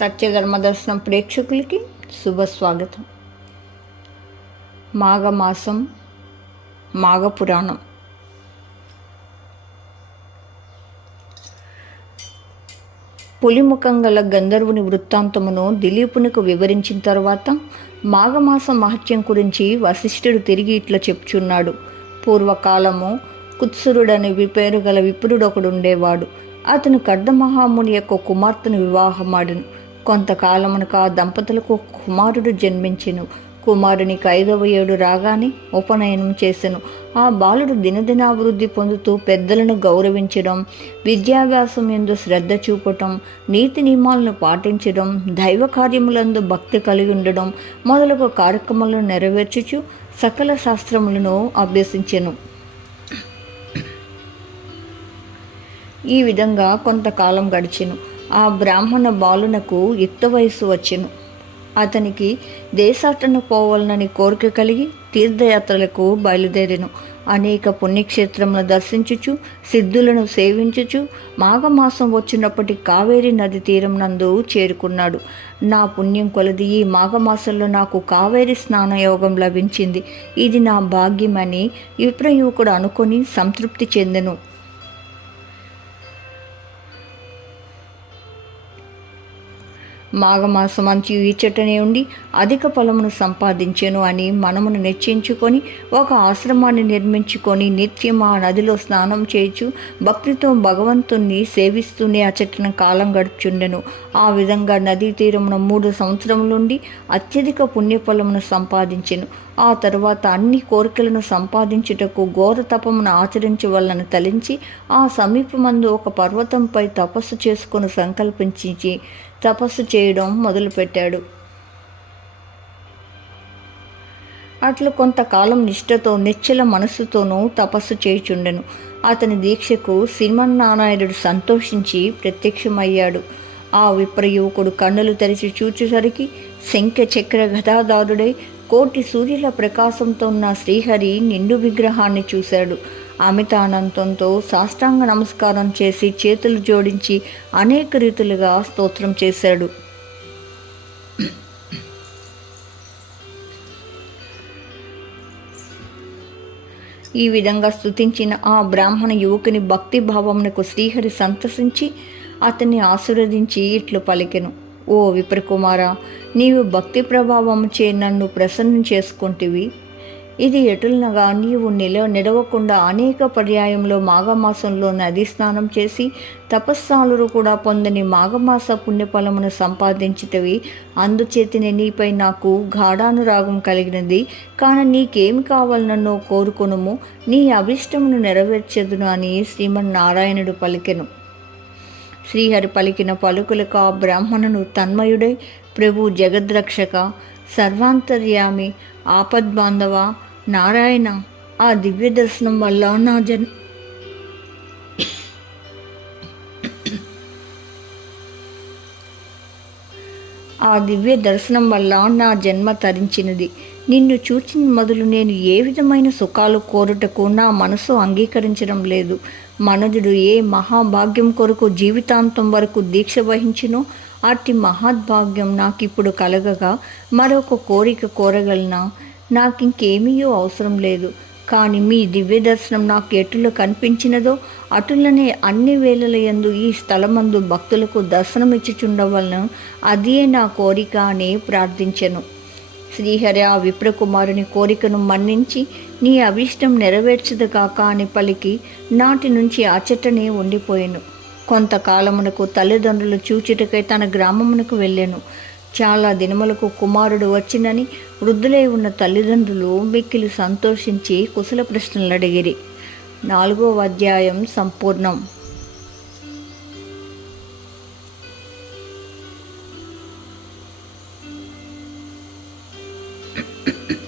సత్యధర్మ దర్శనం ప్రేక్షకులకి శుభస్వాగతం. మాఘమాసం మాఘ పురాణం పులిముఖం గల గంధర్వుని వృత్తాంతమును దిలీపునికి వివరించిన తర్వాత మాఘమాసం మహత్యం గురించి వశిష్ఠుడు తిరిగి ఇట్లా చెప్చున్నాడు పూర్వకాలము కుత్సురుడని పేరు గల విపురుడొకడు ఉండేవాడు అతను కర్దమహాముని యొక్క కుమార్తెను వివాహమాడను. కొంతకాలమునకు ఆ దంపతులకు కుమారుడు జన్మించెను. కుమారునికి ఐదవ ఏడు రాగానే ఉపనయనం చేసెను. ఆ బాలుడు దినదినాభివృద్ధి పొందుతూ పెద్దలను గౌరవించడం విద్యాభ్యాసం ఎందు శ్రద్ధ చూపటం నీతి నియమాలను పాటించడం దైవ కార్యములందు భక్తి కలిగి ఉండడం మొదలగు కార్యక్రమాలను నెరవేర్చుచు సకల శాస్త్రములను అభ్యసించెను. ఈ విధంగా కొంతకాలం గడిచెను. ఆ బ్రాహ్మణ బాలునకు యుక్త వయస్సు వచ్చెను. అతనికి దేశాటన పోవాలనని కోరిక కలిగి తీర్థయాత్రలకు బయలుదేరెను. అనేక పుణ్యక్షేత్రములను దర్శించుచు సిద్ధులను సేవించుచు మాఘమాసం వచ్చినప్పటి కావేరి నది తీరం నందు చేరుకున్నాడు. నా పుణ్యం కొలది ఈ మాఘమాసంలో నాకు కావేరి స్నానయోగం లభించింది. ఇది నా భాగ్యమని విప్రయువకుడు అనుకొని సంతృప్తి చెందెను. మాఘమాసం మంచి ఈచటనే ఉండి అధిక ఫలమును సంపాదించెను అని మనమును నిశ్చయించుకొని ఒక ఆశ్రమాన్ని నిర్మించుకొని నిత్యం ఆ నదిలో స్నానం చేయొచ్చు భక్తితో భగవంతుణ్ణి సేవిస్తూనే అచటన కాలం గడుచుండెను ఆ విధంగా నదీ తీరమున మూడు సంవత్సరములుండి అత్యధిక పుణ్యఫలమును సంపాదించెను. ఆ తరువాత అన్ని కోరికలను సంపాదించుటకు ఘోర తపమును ఆచరించవలన తలించి ఆ సమీపమందు ఒక పర్వతంపై తపస్సు చేసుకుని సంకల్పించి తపస్సు చేయడం మొదలుపెట్టాడు. అట్లు కొంతకాలం నిష్ఠతో నిశ్చల మనస్సుతోనూ తపస్సు చేయుచుండెను. అతని దీక్షకు శ్రీమన్నారాయణుడు సంతోషించి ప్రత్యక్షమయ్యాడు. ఆ విప్ర యువకుడు కన్నులు తెరిచి చూచేసరికి శంఖ చక్ర గదాదారుడై కోటి సూర్యుల ప్రకాశంతో ఉన్న శ్రీహరి నిండు విగ్రహాన్ని చూశాడు. అమితానందంతో సాష్టాంగ నమస్కారం చేసి చేతులు జోడించి అనేక రీతులుగా స్తోత్రం చేశాడు. ఈ విధంగా స్తుతించిన ఆ బ్రాహ్మణ యువకుని భక్తి భావమునకు శ్రీహరి సంతసించి అతన్ని ఆశీర్వదించి ఇట్లు పలికెను. ఓ విప్రకుమార నీవు భక్తి ప్రభావం చే నన్ను ప్రసన్నం చేసుకుంటివి. ఇది ఎటులనగా నీవు నిల నిడవకుండా అనేక పర్యాయంలో మాఘమాసంలో నదీ స్నానం చేసి తపస్సాలురు కూడా పొందని మాఘమాస పుణ్యఫలమును సంపాదించితవి. అందుచేతిని నీపై నాకు గాఢానురాగం కలిగినది. కాన నీకేమి కావాలనో కోరుకొనుము. నీ అభిష్టమును నెరవేర్చదును అని శ్రీమన్నారాయణుడు పలికెను. శ్రీహరి పలికిన పలుకులకు ఆ బ్రాహ్మణును తన్మయుడై ప్రభు జగద్రక్షక సర్వాంతర్యామి ఆపద్బాంధవ నారాయణ ఆ దివ్య దర్శనం వల్ల నా జన్ ఆ దివ్య దర్శనం వల్ల నా జన్మ తరించినది. నిన్ను చూచిన మొదలు నేను ఏ విధమైన సుఖాలు కోరుటకు నా మనసు అంగీకరించడం లేదు. మనదుడు ఏ మహాభాగ్యం కొరకు జీవితాంతం వరకు దీక్ష వహించినో అట్టి మహాద్భాగ్యం నాకిప్పుడు కలగగా మరొక కోరిక కోరగలనా? నాకింకేమీయో అవసరం లేదు. కానీ మీ దివ్య దర్శనం నాకు ఎటులో కనిపించినదో అటులనే అన్ని వేళల యందు ఈ స్థలమందు భక్తులకు దర్శనమిచ్చుచుండవలను అదే నా కోరిక అని ప్రార్థించెను. శ్రీహరి ఆ విప్రకుమారుని కోరికను మన్నించి నీ అభిష్టం నెరవేర్చదు కాక అని పలికి నాటి నుంచి అచటనే ఉండిపోయాను. కొంతకాలమునకు తల్లిదండ్రులు చూచుటకై తన గ్రామమునకు వెళ్ళాను. చాలా దినములకు కుమారుడు వచ్చినని వృద్ధులై ఉన్న తల్లిదండ్రులు మిక్కిలి సంతోషించి కుశల ప్రశ్నలు అడిగిరి నాలుగో అధ్యాయం సంపూర్ణం.